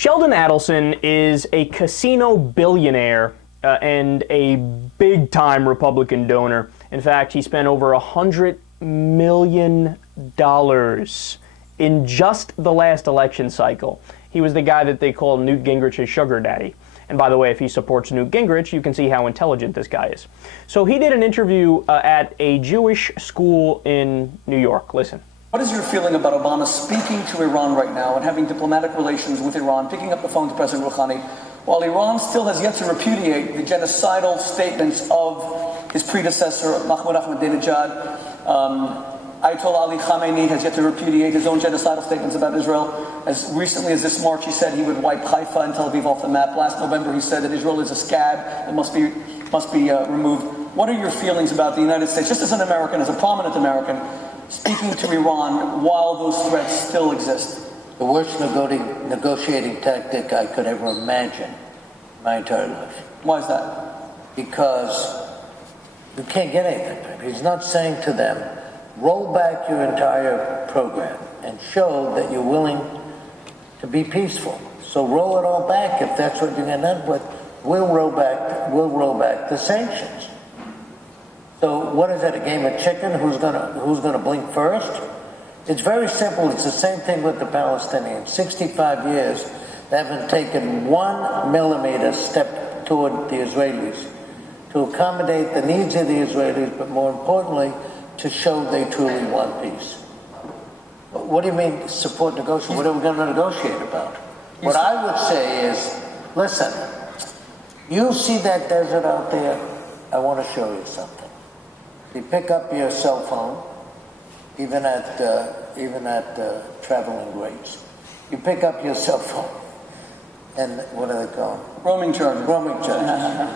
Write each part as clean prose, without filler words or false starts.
Sheldon Adelson is a casino billionaire and a big-time Republican donor. In fact, he spent over $100 million in just the last election cycle. He was the guy that they call Newt Gingrich's sugar daddy. And by the way, if he supports Newt Gingrich, you can see how intelligent this guy is. So he did an interview at a Jewish school in New York. Listen. What is your feeling about Obama speaking to Iran right now and having diplomatic relations with Iran, picking up the phone to President Rouhani, while Iran still has yet to repudiate the genocidal statements of his predecessor, Mahmoud Ahmadinejad? Ayatollah Ali Khamenei has yet to repudiate his own genocidal statements about Israel. As recently as this March, he said he would wipe Haifa and Tel Aviv off the map. Last November, he said that Israel is a scab that must be removed. What are your feelings about the United States, just as an American, as a prominent American, speaking to Iran while those threats still exist? The worst negotiating tactic I could ever imagine in my entire life. Why is that? Because you can't get anything. He's not saying to them, roll back your entire program and show that you're willing to be peaceful. So roll it all back if that's what you're going to end with. We'll roll back the sanctions. So what is that, a game of chicken? Who's gonna blink first? It's very simple. It's the same thing with the Palestinians. 65 years, they haven't taken 1 millimeter step toward the Israelis to accommodate the needs of the Israelis, but more importantly, to show they truly want peace. What do you mean support negotiation? What are we going to negotiate about? What I would say is, listen, you see that desert out there? I want to show you something. You pick up your cell phone, even at traveling rates. You pick up your cell phone, and what are they called? Roaming charges. Roaming charges.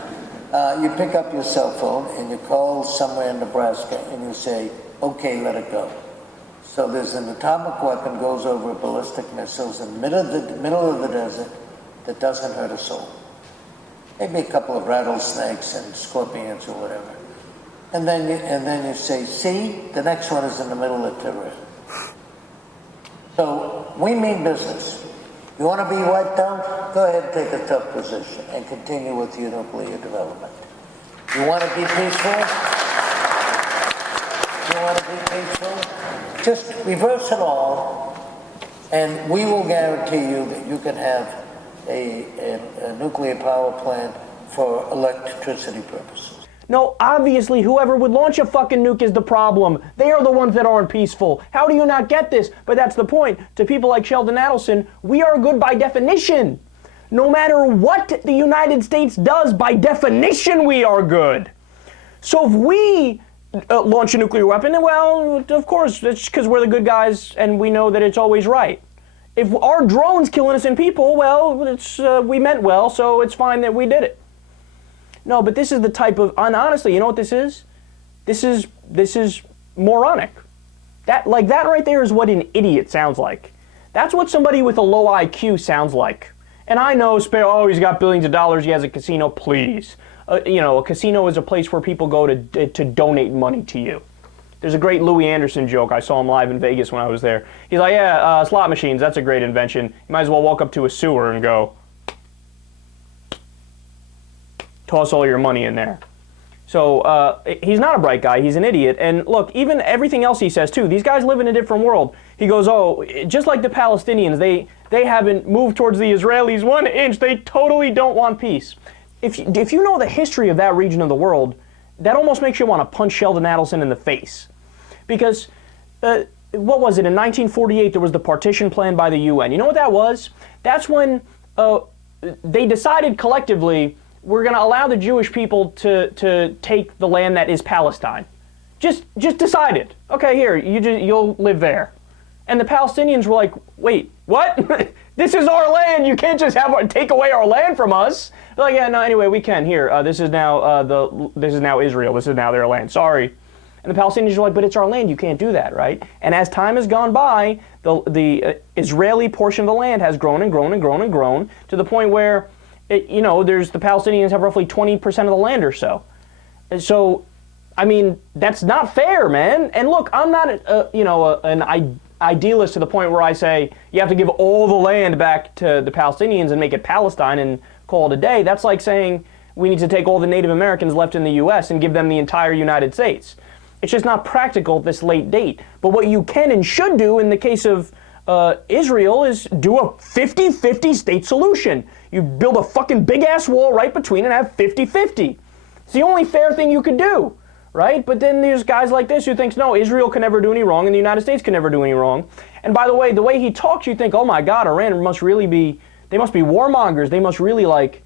You pick up your cell phone and you call somewhere in Nebraska and you say, okay, let it go. So there's an atomic weapon goes over ballistic missiles in the middle of the desert that doesn't hurt a soul. Maybe a couple of rattlesnakes and scorpions or whatever. And then you say, see, the next one is in the middle of Tehran. So we mean business. You want to be wiped out? Go ahead and take a tough position and continue with your nuclear development. You want to be peaceful? You want to be peaceful? Just reverse it all, and we will guarantee you that you can have a nuclear power plant for electricity purposes. No, obviously, whoever would launch a fucking nuke is the problem. They are the ones that aren't peaceful. How do you not get this? But that's the point. To people like Sheldon Adelson, we are good by definition. No matter what the United States does, by definition, we are good. So if we launch a nuclear weapon, well, of course, it's because we're the good guys and we know that it's always right. If our drones kill innocent people, well, we meant well, so it's fine that we did it. No, but this is the type of, and honestly, you know what this is? This is moronic. That right there is what an idiot sounds like. That's what somebody with a low IQ sounds like. And I know, he's got billions of dollars, he has a casino, please. A casino is a place where people go to donate money to you. There's a great Louis Anderson joke. I saw him live in Vegas when I was there. He's like, slot machines, that's a great invention. You might as well walk up to a sewer and go, toss all your money in there. So he's not a bright guy, he's an idiot. And look, even everything else he says too, these guys live in a different world. He goes, just like the Palestinians, they haven't moved towards the Israelis 1 inch, they totally don't want peace. If you know the history of that region of the world, that almost makes you want to punch Sheldon Adelson in the face. Because, what was it, in 1948 there was the partition plan by the UN. You know what that was? That's when they decided collectively, we're going to allow the Jewish people to take the land that is Palestine. Just decided. Okay, here, you'll live there. And the Palestinians were like, wait, what? This is our land. You can't just take away our land from us. They're like, yeah, no, anyway, we can. Here, this is now Israel. This is now their land. Sorry. And the Palestinians were like, but it's our land. You can't do that, right? And as time has gone by, the Israeli portion of the land has grown and grown and grown and grown to the point where the Palestinians have roughly 20% of the land or so. And so, I mean, that's not fair, man. And look, I'm not, idealist to the point where I say you have to give all the land back to the Palestinians and make it Palestine and call it a day. That's like saying we need to take all the Native Americans left in the U.S. and give them the entire United States. It's just not practical at this late date. But what you can and should do in the case of Israel is do a 50-50 state solution. You build a fucking big-ass wall right between and have 50-50. It's the only fair thing you could do, right? But then there's guys like this who thinks, no, Israel can never do any wrong and the United States can never do any wrong. And by the way he talks, you think, oh my God, Iran must really be, they must be warmongers. They must really, like,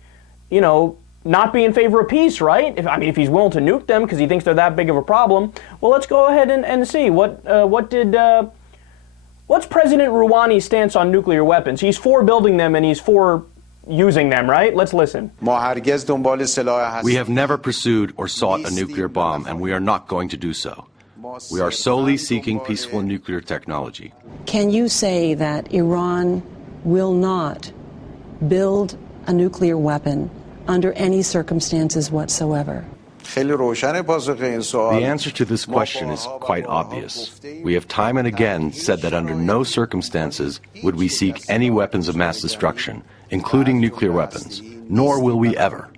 you know, not be in favor of peace, right? If he's willing to nuke them because he thinks they're that big of a problem. Well, let's go ahead and see. What's President Rouhani's stance on nuclear weapons? He's for building them and he's for using them, right? Let's listen. We have never pursued or sought a nuclear bomb, and we are not going to do so. We are solely seeking peaceful nuclear technology. Can you say that Iran will not build a nuclear weapon under any circumstances whatsoever? The answer to this question is quite obvious. We have time and again said that under no circumstances would we seek any weapons of mass destruction, including nuclear weapons, nor will we ever.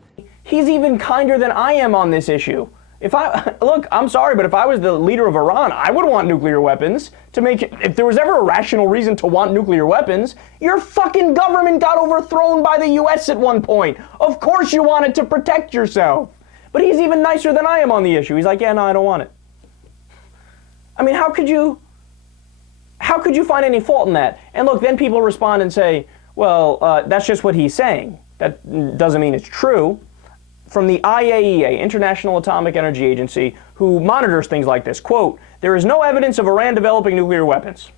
He's even kinder than I am on this issue. Look, I'm sorry, but if I was the leader of Iran, I would want nuclear weapons to make it, if there was ever a rational reason to want nuclear weapons, your fucking government got overthrown by the US at one point. Of course you wanted to protect yourself. But he's even nicer than I am on the issue. He's like, yeah, no, I don't want it. I mean, how could you find any fault in that? And look, then people respond and say, well, that's just what he's saying. That doesn't mean it's true. From the IAEA, International Atomic Energy Agency, who monitors things like this, quote, there is no evidence of Iran developing nuclear weapons.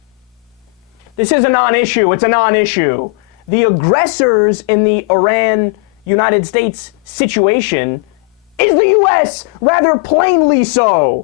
This is a non-issue. It's a non-issue. The aggressors in the Iran-United States situation is the U.S., rather plainly so.